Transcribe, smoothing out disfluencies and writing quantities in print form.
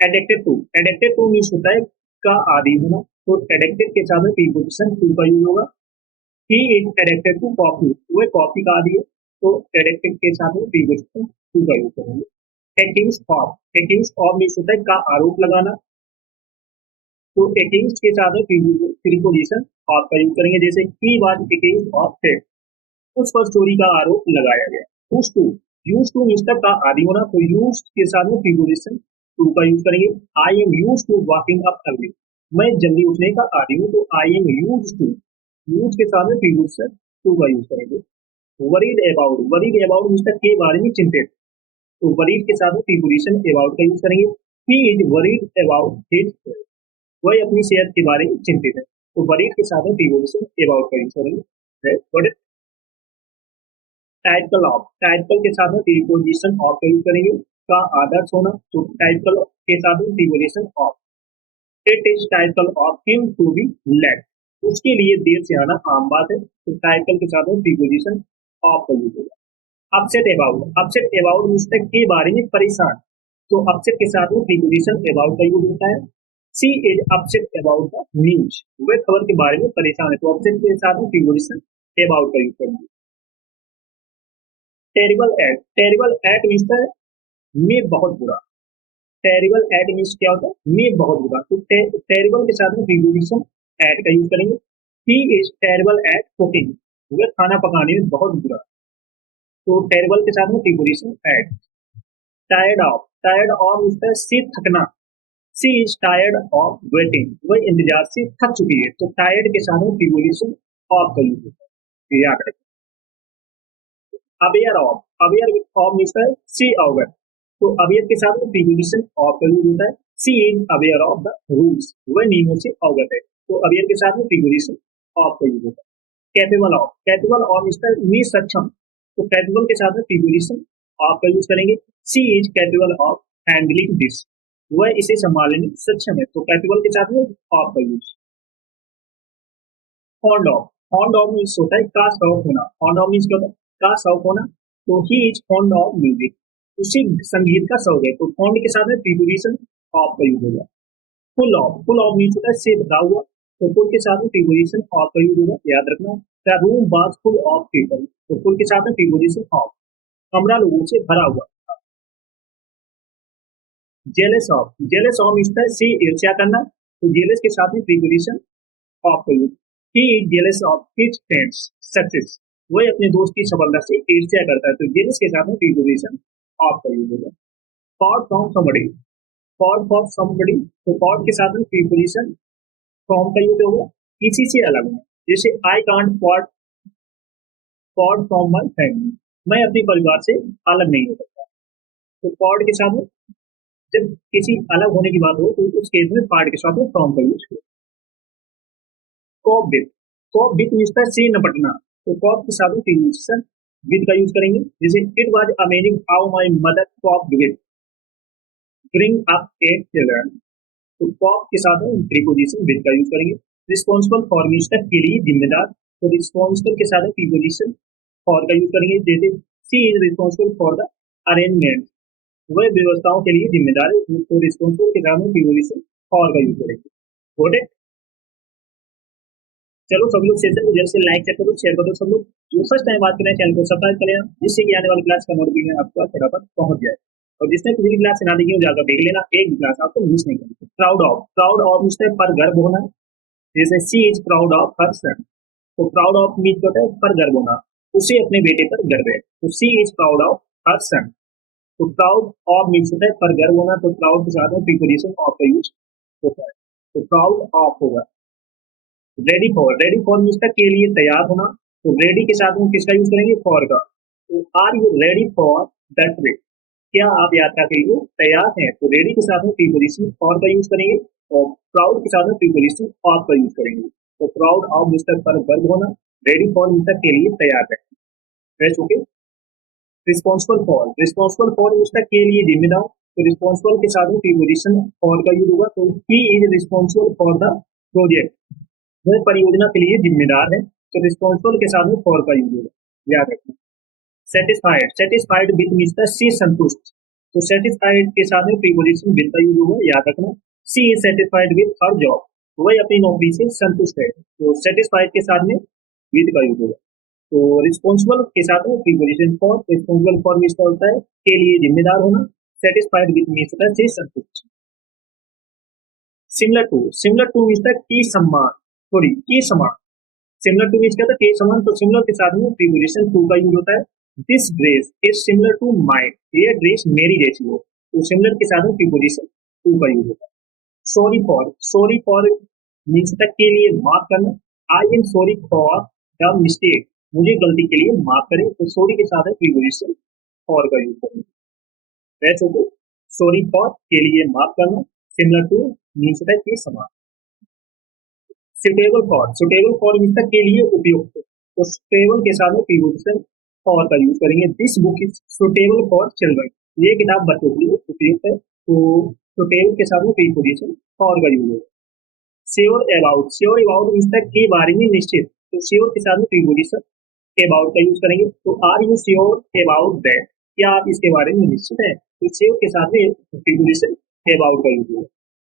एडेक्टेड two means होता है का आदि होना, तो एडेक्टेड के साथ में प्रीपोजिशन टू का यूज होगा। He is addicted to coffee, वह कॉफी का आदि है, तो एडेक्टेड के साथ में प्रीपोजिशन टू का यूज करेंगे। एक्यूज ऑफ मीन्स होता है का आरोप लगाना, तो एक्यूज के साथ में प्रीपोजिशन ऑफ का यूज करेंगे। जैसे he was accused of theft, उस पर चोरी का आरोप लगाया गया। यूज टू मीन्स का आदि होना, तो यूज के साथ में प्रीपोजिशन टू का यूज करेंगे। I am use to waking up early, मैं जल्दी उठने का आदि हूँ, तो I am use to, use के साथ में प्रीपोजिशन टू का यूज करेंगे। वरीड अबाउट मीन्स के बारे में चिंतित, तो वरीड के साथ में प्रीपोजिशन अबाउट का यूज करेंगे। He is worried about his, वह अपनी सेहत के बारे में चिंतित है, तो वरीड के साथ में प्रीपोजिशन अबाउट का यूज करेंगे। टाइपिकल के साथ में प्रीपोजिशन ऑफ का यूज करेंगे। का आदर्श होना, तो टाइपिकल के साथ में preposition of. It is typical of him to be late, उसके लिए देर से आना आम बात है, तो टाइपिकल के साथ में प्रीपोजिशन ऑफ का यूज होगा। अपसेट अबाउट मीन्स के बारे में परेशान, तो अपसेट के साथ में प्रीपोजिशन अबाउट का यूज होता है। She is upset about the news, वह खबर के बारे में परेशान है, तो अपसेट के साथ में प्रीपोजिशन अबाउट का यूज करेंगे। टेरिबल एट मीन्स में बहुत बुरा, टेरिबल एट मीन्स क्या होता है में बहुत बुरा, तो टेरिबल के साथ में प्रीपोजिशन एट का यूज करेंगे। He is terrible at cooking, वह खाना पकाने में बहुत बुरा, तो टेरिबल के साथ में preposition at. Tired of means से थकना, she is tired of waiting, वह इंतजार से थक चुकी है, तो टायर्ड के साथ में प्रीपोजिशन ऑफ का यूज होता है, याद रखें। Aware of means she aware, तो अवेयर के साथ में प्रीपोजिशन ऑफ का यूज होता है। She is aware of the rules, वह नियमों से अवगत है, तो अवेयर के साथ में प्रीपोजिशन ऑफ का यूज होता है। कैपेबल ऑफ मीन्स में सक्षम, तो कैपेबल के साथ में प्रीपोजिशन ऑफ का यूज करेंगे। She is capable of handling this, वह इसे संभालने में सक्षम है, तो कैपेबल के साथ में ऑफ का यूज। फॉन्ड ऑफ मीन्स होता है का शौक होना, फॉन्ड ऑफ मीन्स क्या होता है का शौक होना, तो he is fond of music, उसी संगीत का शौक है, तो फॉन्ड के साथ में प्रीपोजिशन ऑफ का यूज होगा। फुल ऑफ मीन्स होता है से भरा हुआ, तो फुल के साथ में प्रीपोजिशन ऑफ का यूज होगा, याद रखना। The room was full of people, तो फुल के साथ में प्रीपोजिशन ऑफ, कमरा लोगों से भरा हुआ। जेलस ऑफ मीन्स से ईर्ष्या करना, तो जेलस के साथ में प्रीपोजिशन ऑफ का use. He is jealous of his friends success, वह अपने दोस्त की सफलता से ईर्ष्या करता है, तो जेलस के साथ में प्रीपोजिशन ऑफ का यूज होगा। For from somebody, for somebody, तो फॉर के साथ में प्रीपोजिशन फ्रॉम का यूज होगा, किसी से अलग होना। जैसे I can't for from my family, मैं अपने परिवार से अलग नहीं हो सकता, तो फॉर के साथ में जब किसी अलग होने की बात हो, तो उस केस में पार्ट के साथ में फ्रॉम का यूज होगा। कॉप विथ मीन्स से निपटना, तो कॉप के साथ में प्रीपोजिशन विद का यूज करेंगे। जैसे it was amazing how my mother coped with bring up 8 children, तो कॉप के साथ में प्रीपोजिशन विद का यूज करेंगे। रिस्पॉन्सिबल फॉर मीन्स के लिए जिम्मेदार, तो रिस्पॉन्सिबल के साथ में प्रीपोजिशन फॉर का यूज करेंगे। जैसे she is responsible for the arrangement, वह व्यवस्थाओं के लिए जिम्मेदार है, तो रिस्पॉन्सिबल के साथ में प्रीपोजिशन फॉर का यूज करेंगे। Got it? चलो सब लोग सेशन को जल्द से लाइक करो, शेयर करो, सब लोग जो फर्स्ट टाइम बात करें चैनल को सब्सक्राइब करें, जिससे कि आने वाली क्लास का नोटिफिकेशन आपको फटाफट पहुंच जाए। और जिसने पिछली क्लास ना देखी हो जाकर देख लेना, एक भी क्लास आपको मिस नहीं करनी। प्राउड ऑफ मीन्स पर गर्व होना, जैसे she is proud of her सन, तो प्राउड ऑफ मीन्स होता है पर गर्व होना, उसे अपने बेटे पर गर्व है, तो सी इज प्राउड ऑफ हर सन। तो प्राउड ऑफ मीन्स होता है पर गर्व होना, तो प्राउड के साथ में प्रीपोजिशन ऑफ का यूज होता है, तो प्राउड ऑफ होगा। रेडी फॉर मीन्स के लिए तैयार होना, तो रेडी के साथ में किसका यूज करेंगे फॉर का, तो are you ready for that trip, क्या आप यात्रा के लिए तैयार हैं, तो रेडी के साथ में प्रीपोजिशन फॉर का यूज करेंगे, और प्राउड के साथ में प्रीपोजिशन ऑफ का यूज करेंगे, तो प्राउड ऑफ मीन्स पर गर्व होना, रेडी फॉर मीन्स के लिए तैयार है। ओके। रिस्पॉन्सिबल फॉर मीन्स के लिए जिम्मेदार, तो रिस्पॉन्सिबल के साथ में प्रीपोजिशन फॉर का यूज होगा, तो he is responsible for the project, वह परियोजना के लिए जिम्मेदार है, तो रिस्पॉन्सिबल के साथ में फॉर का यूज होगा, याद रखना। सेटिस्फाइड विथ मीन्स से संतुष्ट, तो सेटिस्फाइड के साथ में प्रीपोजिशन विद का यूज होगा, याद रखना। She is satisfied with her job, वही अपनी नौकरी से संतुष्ट है, तो सेटिस्फाइड के साथ में विद का यूज होगा। तो रिस्पॉन्सिबल के साथ में preposition for, responsible for means होता है के लिए जिम्मेदार होना, सेटिस्फाइड विद मीन्स होता है से संतुष्ट। सिमिलर टू मीन्स की समान, सॉरी के समान। सिमिलर टू मीन्स कहता है के समान, तो सिमिलर के साथ में प्रीपोजिशन टू का यूज होता है। This dress is similar to mine, ये ड्रेस मेरी जैसी हो, तो सिमिलर के साथ में प्रीपोजिशन टू का यूज होता है। सॉरी फॉर मीन्स तक के लिए माफ करना। I am sorry for the mistake, मुझे गलती के लिए माफ करें, तो सॉरी के साथ है प्रीपोजिशन फॉर का यूज करें। वैसे तो सॉरी फॉर के लिए माफ करना, सिमिलर टू मीन्स है के समान। सुटेबल फॉर मीन्स के लिए उपयुक्त, तो सुटेबल के साथ में प्रीपोजिशन फॉर का यूज करेंगे। This book is suitable for children, ये किताब बच्चों के लिए उपयुक्त है, तो सुटेबल के साथ में प्रीपोजिशन फॉर का यूज होगा। श्योर अबाउट मीन्स के बारे में निश्चित, तो श्योर के साथ में प्रीपोजिशन अबाउट का यूज करेंगे। तो are you sure about that, क्या आप इसके बारे में निश्चित है, तो श्योर के साथ में प्रीपोजिशन अबाउट का यूज होगा।